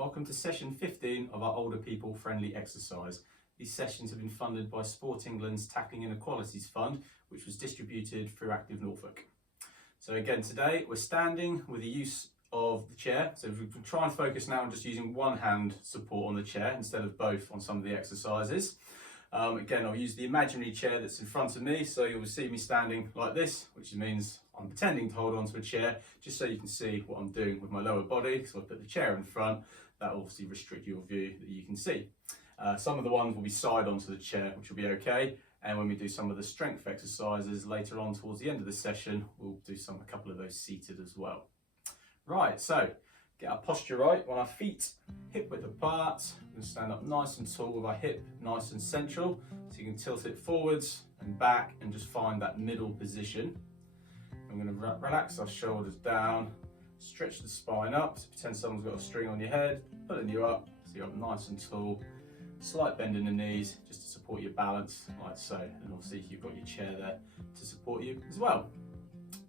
Welcome to session 15 of our older people friendly exercise. These sessions have been funded by Sport England's Tackling Inequalities Fund, which was distributed through Active Norfolk. So again, today we're standing with the use of the chair. So we can try and focus now on just using one hand support on the chair instead of both on some of the exercises. Again, I'll use the imaginary chair that's in front of me, so you'll see me standing like this, which means I'm pretending to hold onto a chair, just so you can see what I'm doing with my lower body. So I put the chair in front, that will obviously restrict your view that you can see. Some of the ones will be side onto the chair, which will be okay. And when we do some of the strength exercises later on towards the end of the session, we'll do a couple of those seated as well. Right, so get our posture right, on our feet hip width apart. We're going to stand up nice and tall with our hip nice and central, so you can tilt it forwards and back and just find that middle position. I'm going to relax our shoulders down, stretch the spine up, so pretend someone's got a string on your head, pulling you up, so you're up nice and tall. Slight bend in the knees just to support your balance, like so, and obviously you've got your chair there to support you as well.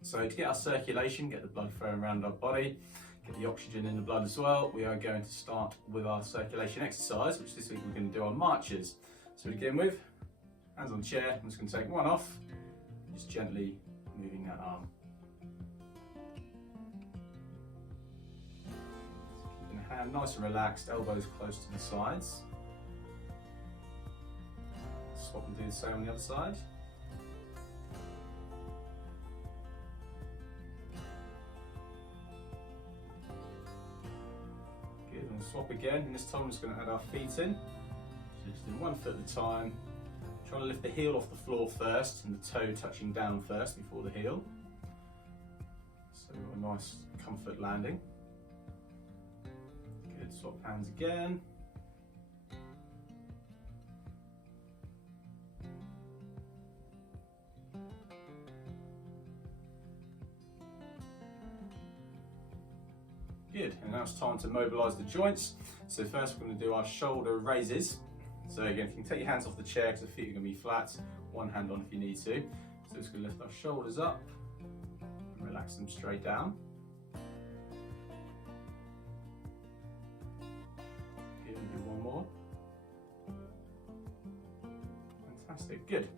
So to get our circulation, get the blood flowing around our body, get the oxygen in the blood as well, we are going to start with our circulation exercise, which this week we're going to do our marches. So to begin with, hands on the chair, I'm just going to take one off, just gently moving that arm. So keeping the hand nice and relaxed, elbows close to the sides. Swap and do the same on the other side. Good, and swap again, and this time I'm just going to add our feet in. So just in one foot at a time. Trying to lift the heel off the floor first and the toe touching down first before the heel. So we've got a nice comfort landing. Good, swap hands again. Good, and now it's time to mobilise the joints. So first we're going to do our shoulder raises. So again, you can take your hands off the chair because the feet are going to be flat, one hand on if you need to. So just going to lift our shoulders up and relax them straight down. Good, and do one more. Fantastic, good.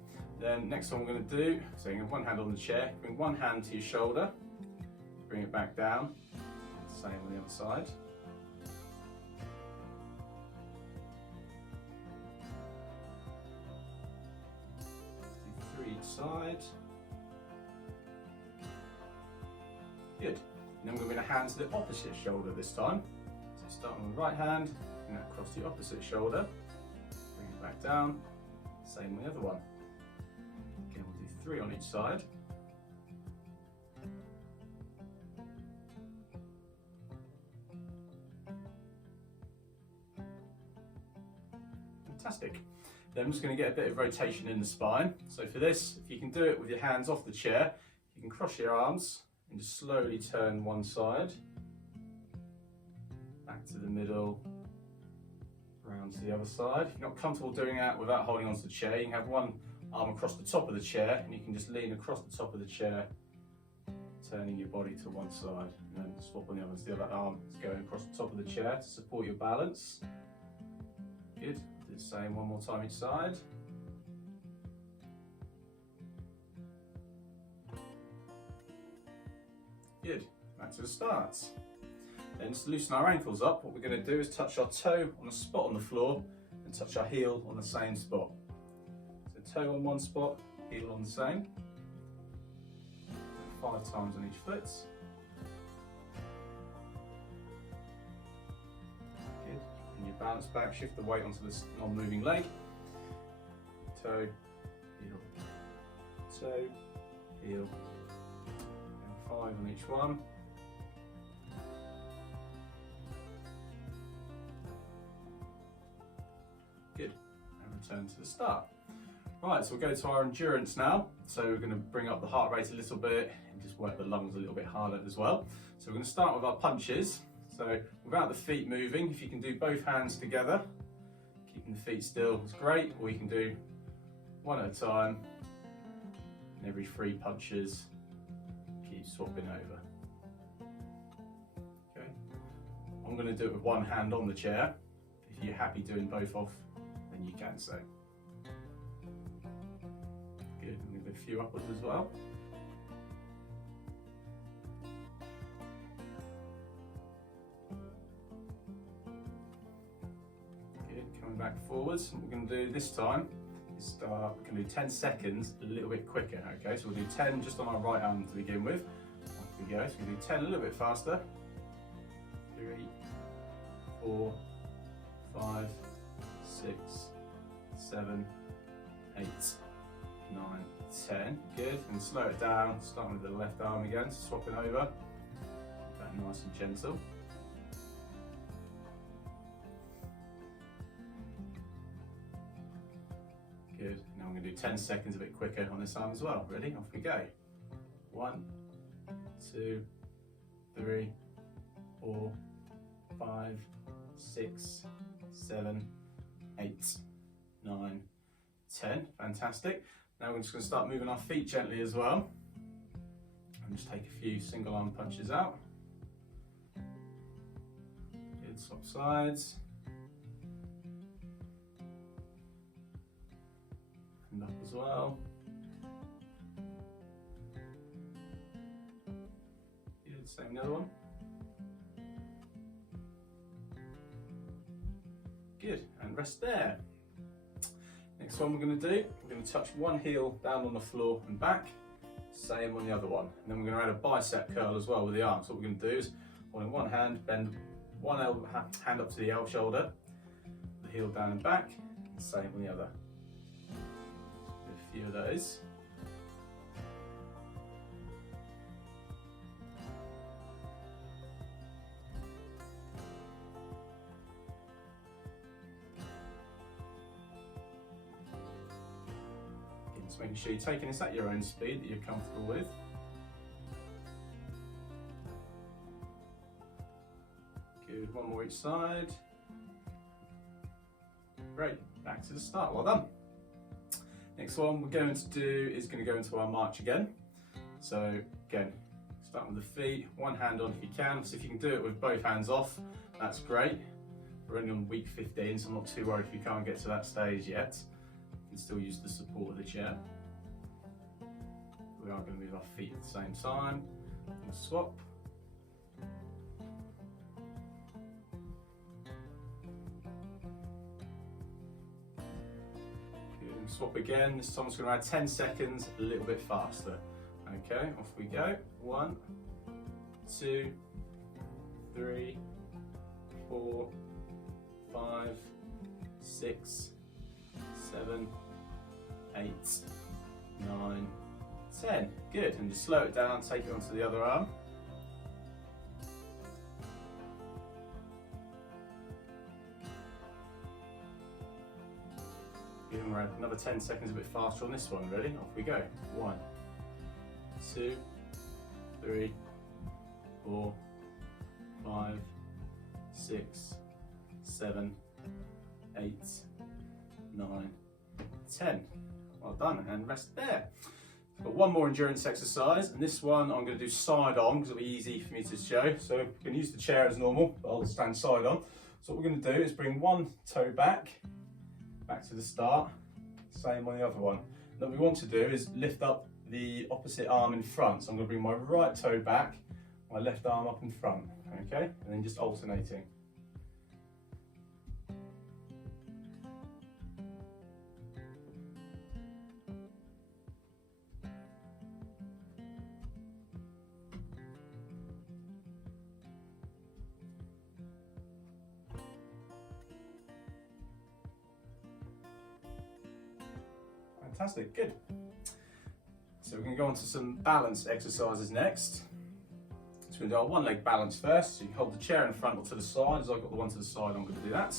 Then next one we're going to do, so you have one hand on the chair, bring one hand to your shoulder, bring it back down. Same on the other side. Do 3 each side. Good. And then we're going to hand to the opposite shoulder this time. So start on the right hand, bring that across the opposite shoulder, bring it back down. Same on the other one. Again, we'll do 3 on each side. Fantastic. Then I'm just going to get a bit of rotation in the spine. So for this, if you can do it with your hands off the chair, you can cross your arms and just slowly turn one side, back to the middle, round to the other side. If you're not comfortable doing that without holding onto the chair, you can have one arm across the top of the chair and you can just lean across the top of the chair, turning your body to one side, and then swap on the other. So the other arm is going across the top of the chair to support your balance. Good. Do the same one more time each side. Good. Back to the start. Then just loosen our ankles up. What we're going to do is touch our toe on a spot on the floor and touch our heel on the same spot. So toe on one spot, heel on the same. 5 times on each foot. Good. And you balance back, shift the weight onto this non-moving leg. Toe, heel, toe, heel. And 5 on each one. Good. And return to the start. Right, so we'll go to our endurance now. So we're going to bring up the heart rate a little bit and just work the lungs a little bit harder as well. So we're going to start with our punches. So without the feet moving, if you can do both hands together, keeping the feet still is great, or you can do one at a time, and every 3 punches, keep swapping over. Okay. I'm going to do it with one hand on the chair. If you're happy doing both off, then you can so. Good, I'm going to do a few upwards as well. Good, coming back forwards. What we're going to do this time is we're going to do 10 seconds a little bit quicker, okay? So we'll do 10 just on our right arm to begin with. Off we go, so we'll do 10 a little bit faster. 3, 4, 5, 6, 7, 8, 9, 10. Good, and slow it down, starting with the left arm again, swapping over. That nice and gentle. Good, now I'm going to do 10 seconds a bit quicker on this arm as well. Ready? Off we go. 1, 2, 3, 4, 5, 6, 7, 8, 9, 10. Fantastic. Now we're just going to start moving our feet gently as well. And just take a few single arm punches out. Good, swap sides. And up as well. Good, same the other one. Good, and rest there. Next one we're going to do, we're going to touch one heel down on the floor and back, same on the other one. And then we're going to add a bicep curl as well with the arms. So what we're going to do is, in one hand, bend one hand up to the elbow shoulder, the heel down and back, and same on the other. Do a few of those. Just making sure you're taking this at your own speed that you're comfortable with. Good, one more each side. Great, back to the start, well done. Next one we're going to do is going to go into our march again. So again, start with the feet, one hand on if you can. So if you can do it with both hands off, that's great. We're only on week 15, so I'm not too worried if you can't get to that stage yet. You can still use the support of the chair. We are going to move our feet at the same time. We'll swap. Good, and swap again. This time I'm going to add 10 seconds a little bit faster. Okay, off we go. 1, 2, 3, 4, 5, 6, 7, 8, 9, 10. Good, and just slow it down, take it onto the other arm. Good, and we're at another 10 seconds a bit faster on this one. Ready? Off we go. 1, 2, 3, 4, 5, 6, 7, 8, 9, 10. Well done, and rest there. Got one more endurance exercise, and this one I'm going to do side on because it'll be easy for me to show. So I'm going to use the chair as normal, but I'll stand side on. So what we're going to do is bring one toe back to the start, same on the other one. And what we want to do is lift up the opposite arm in front. So I'm going to bring my right toe back, my left arm up in front, okay? And then just alternating. Fantastic, good. So we're going to go on to some balance exercises next. So we're going to do our one leg balance first. So you can hold the chair in front or to the side. As I've got the one to the side, I'm going to do that.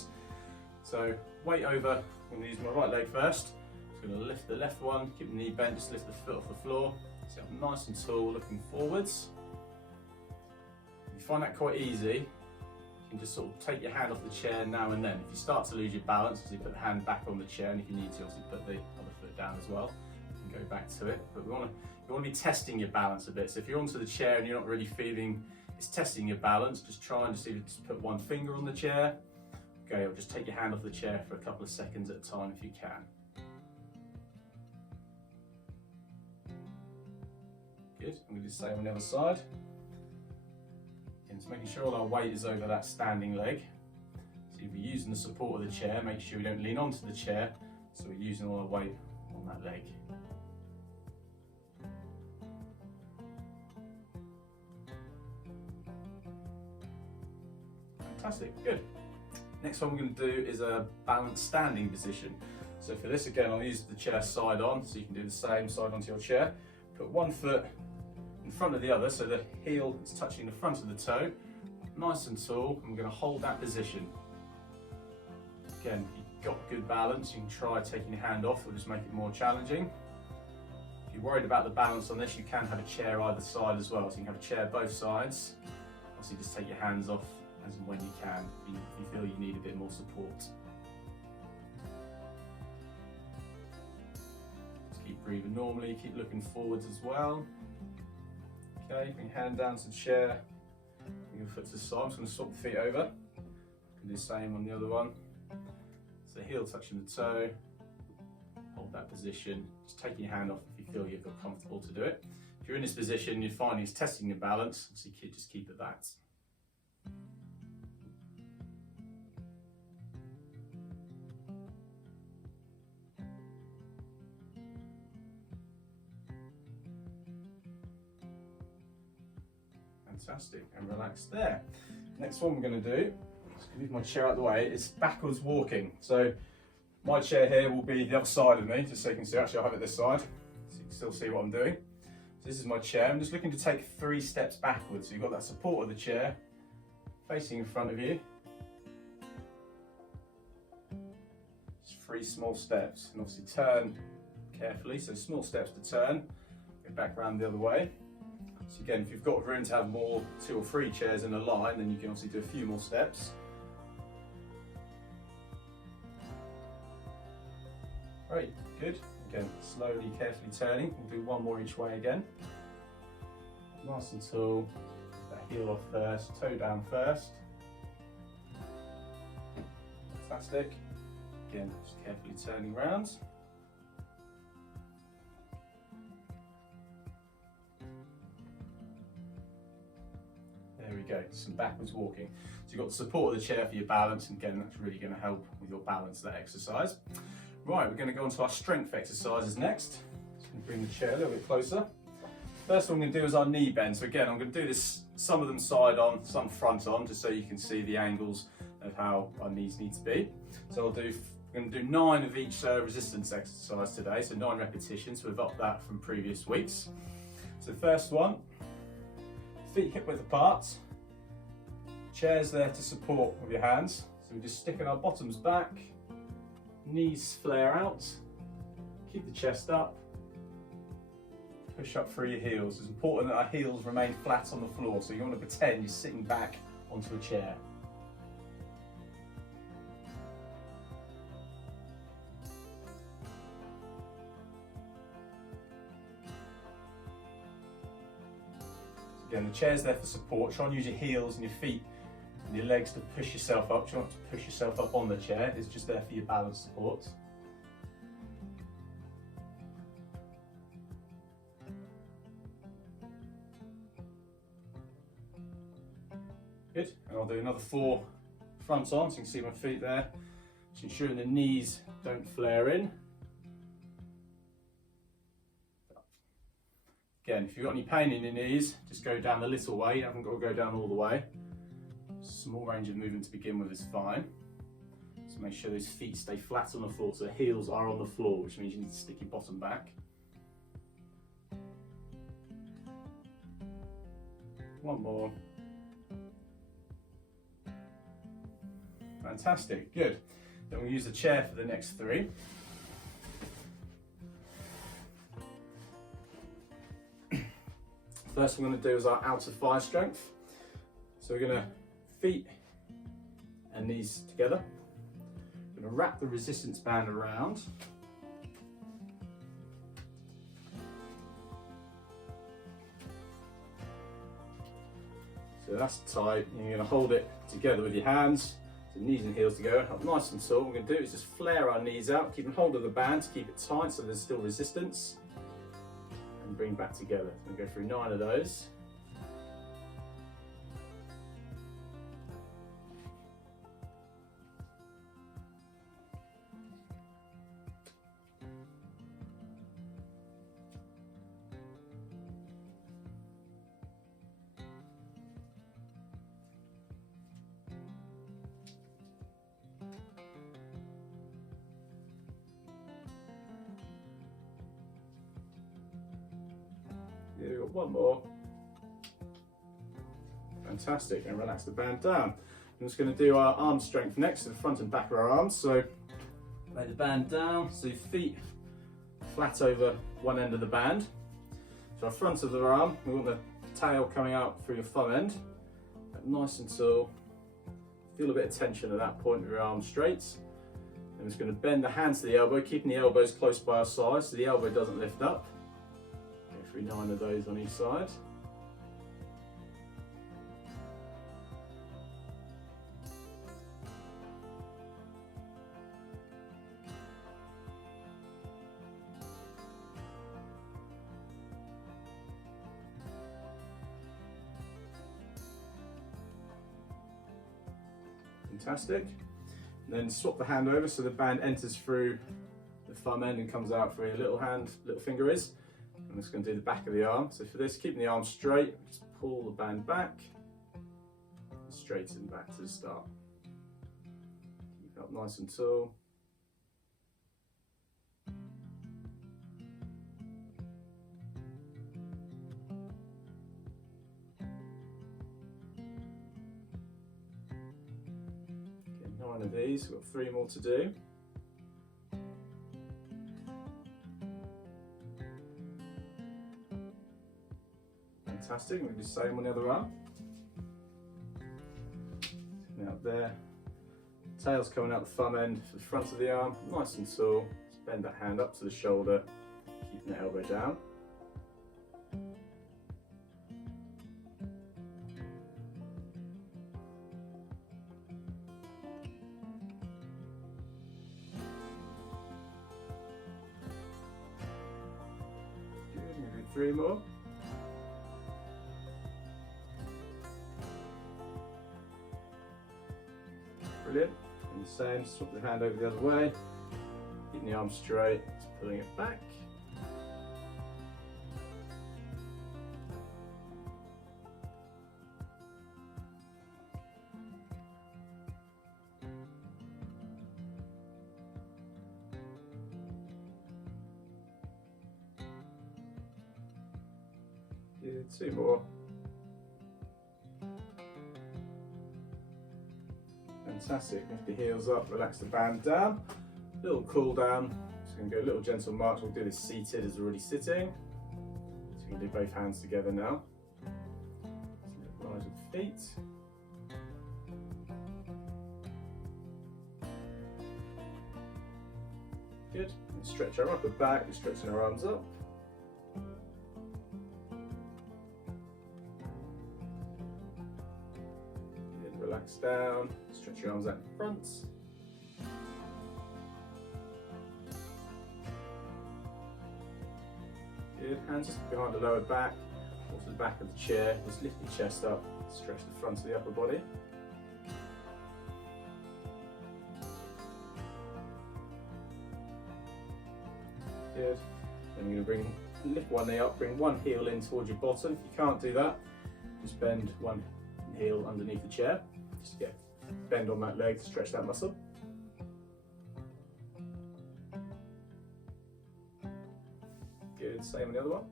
So weight over, I'm going to use my right leg first. Just going to lift the left one, keep the knee bent, just lift the foot off the floor. So I'm nice and tall, looking forwards. If you find that quite easy, you can just sort of take your hand off the chair now and then. If you start to lose your balance, you put the hand back on the chair, and if you need to, obviously put the other foot down as well. You can go back to it. But you want to be testing your balance a bit. So if you're onto the chair and you're not really feeling it's testing your balance. Just try and just put one finger on the chair. Okay, or just take your hand off the chair for a couple of seconds at a time if you can. Good, I'm going to do the same on the other side. And just making sure all our weight is over that standing leg. So if you're using the support of the chair, make sure we don't lean onto the chair, so we're using all our weight on that leg. Fantastic, good. Next one we're going to do is a balanced standing position. So for this, again, I'll use the chair side on, so you can do the same side onto your chair. Put one foot in front of the other, so the heel is touching the front of the toe, nice and tall, and we're going to hold that position. Again, if you've got good balance, you can try taking your hand off, or just make it more challenging. If you're worried about the balance on this, you can have a chair either side as well, so you can have a chair both sides. Obviously, just take your hands off as and when you can, if you feel you need a bit more support. Just keep breathing normally, keep looking forwards as well. Okay, bring your hand down to the chair, bring your foot to the side. I'm just going to swap the feet over. You can do the same on the other one. So heel touching the toe, hold that position. Just taking your hand off if you feel you feel comfortable to do it. If you're in this position, you're finding it's testing your balance, so you just keep at that. Fantastic, and relax there. Next one we're going to do, just move my chair out of the way, is backwards walking. So my chair here will be the other side of me, just so you can see. Actually, I'll have it this side, so you can still see what I'm doing. So this is my chair. I'm just looking to take 3 steps backwards. So you've got that support of the chair facing in front of you. Just 3 small steps, and obviously turn carefully. So small steps to turn, go back around the other way. So again, if you've got room to have more 2 or 3 chairs in a line, then you can obviously do a few more steps. Great, good. Again, slowly, carefully turning. We'll do 1 more each way again. Nice and tall. That heel off first, toe down first. Fantastic. Again, just carefully turning round. There we go, some backwards walking. So you've got the support of the chair for your balance, and again, that's really going to help with your balance, that exercise. Right, we're going to go on to our strength exercises next. Just going to bring the chair a little bit closer. First one I'm going to do is our knee bend. So again, I'm going to do this, some of them side on, some front on, just so you can see the angles of how our knees need to be. So I'm going to do 9 of each resistance exercise today, so 9 repetitions. We've upped that from previous weeks. So first one, feet hip width apart, chairs there to support with your hands. So we're just sticking our bottoms back, knees flare out, keep the chest up, push up through your heels. It's important that our heels remain flat on the floor, so you want to pretend you're sitting back onto a chair. Again, the chair's there for support. Try and use your heels and your feet and your legs to push yourself up. Try not to push yourself up on the chair. It's just there for your balance support. Good. And I'll do another 4 front on, so you can see my feet there. Just ensuring the knees don't flare in. Again, if you've got any pain in your knees, just go down the little way. You haven't got to go down all the way. Small range of movement to begin with is fine. So make sure those feet stay flat on the floor, so the heels are on the floor, which means you need to stick your bottom back. One more. Fantastic, good. Then we'll use the chair for the next 3. First we're going to do is our outer thigh strength. So we're going to feet and knees together. We're going to wrap the resistance band around. So that's tight. You're going to hold it together with your hands, so knees and heels together, up nice and tall. What we're going to do is just flare our knees out, keeping hold of the band to keep it tight so there's still resistance, and bring back together. So we'll go through 9 of those. Yeah, we've got one more. Fantastic, and relax the band down. I'm just going to do our arm strength next to the front and back of our arms. So lay the band down, so your feet flat over one end of the band. So our front of the arm, we want the tail coming out through your thumb end. Nice and tall. Feel a bit of tension at that point with your arms straight. I'm just going to bend the hands to the elbow, keeping the elbows close by our sides so the elbow doesn't lift up. Go through 9 of those on each side. Fantastic. And then swap the hand over so the band enters through the thumb end and comes out where your little finger is. I'm just going to do the back of the arm. So for this, keeping the arm straight, just pull the band back, and straighten back to the start. Keep it up nice and tall. Get 9 of these, we've got 3 more to do. Fantastic, we'll do the same on the other arm. Now there, tail's coming out the thumb end for the front of the arm, nice and tall. Just bend that hand up to the shoulder, keeping the elbow down. Good, maybe 3 more. Brilliant. And the same, swap the hand over the other way, keeping the arm straight, just pulling it back. Good, 2 more. Fantastic, lift the heels up, relax the band down, little cool down. Just going to go a little gentle march. We'll do this seated as we're already sitting. So we can do both hands together now. So rise with the feet. Good, and stretch our upper back, we're stretching our arms up. Relax down, stretch your arms out in front. Good, hands just behind the lower back, or to the back of the chair. Just lift your chest up, stretch the front of the upper body. Good, then you're going to lift one knee up, bring one heel in towards your bottom. If you can't do that, just bend one heel underneath the chair. Just get bend on that leg to stretch that muscle. Good, same on the other one.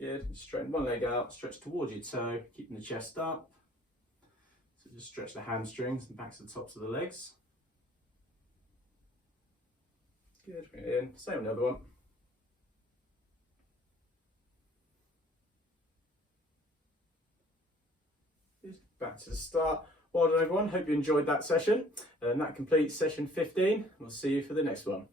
Good, straighten one leg out, stretch towards your toe, keeping the chest up. So just stretch the hamstrings and back to the tops of the legs. Good, bring it in, same on the other one. Back to the start. Well done everyone, hope you enjoyed that session, and that completes session 15. We'll see you for the next one.